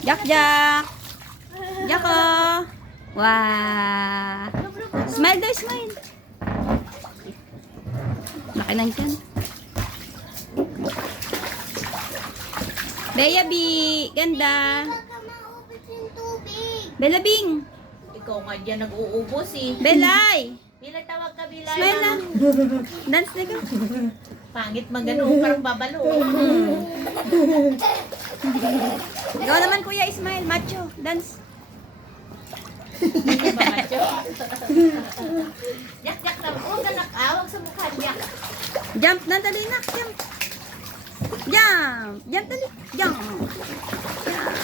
Jak, jak. Jak, oh. Wow. Smile daw, smile. Laki ng tiyan. Bea B, ganda. Baka maubos yung tubig. Bella Bing. Ikaw nga dyan nag-uubos eh. Belay. Bilay tawag ka, Bilay. Smile na. Dance na ka. Pangit man ganun, parang babalo. Ikaw naman kuya, smile. Macho. Dance. Hindi ba macho? Yak-yak na. Huwag ka nakawag sa mukha, yak. Jump na, dali na. Jump. Jump. Jump, dali. Jump. Jump.